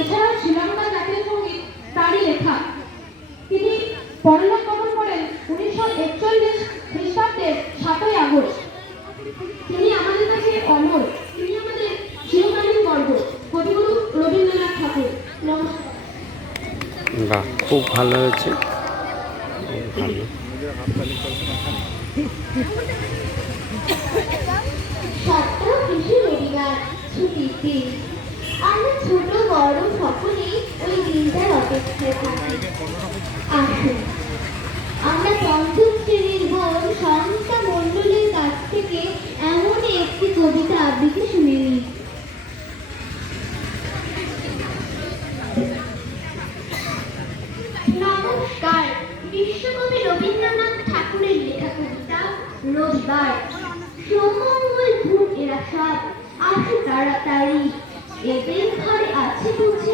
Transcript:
এছাড়াও শ্রীলঙ্কা জাতীয় সঙ্গীত তারই লেখা। তিনি পরলোক গমন করেন 1941 খ্রিস্টাব্দের 7ই আগস্ট। তিনি আমাদের কাছে অমর, তিনি আমাদের চিরকালীন গর্ব। কবিগুরু রবীন্দ্রনাথ ঠাকুর। নমস্কার। বাহ, খুব ভালো হয়েছে, ভালো। সপ্তাহ শেষে রবিবার, ছুটির দিন। আমরা ছোট বড় সকলেই ওই দিনটার অপেক্ষায় থাকি। আসুন, আমরা পঞ্চম শ্রেণীর বোন সন্তা মণ্ডলের কাছ থেকে এমনই একটি কবিতা আবৃত্তি শুনে নিই। নমস্কার। বিশ্বকবি রবীন্দ্রনাথ ঠাকুরের লেখা কবিতা রবিবার। সোমঙ্গল ঘুম এরা সব আসে তাড়াতাড়ি, এদের ঘরে আছে বুঝি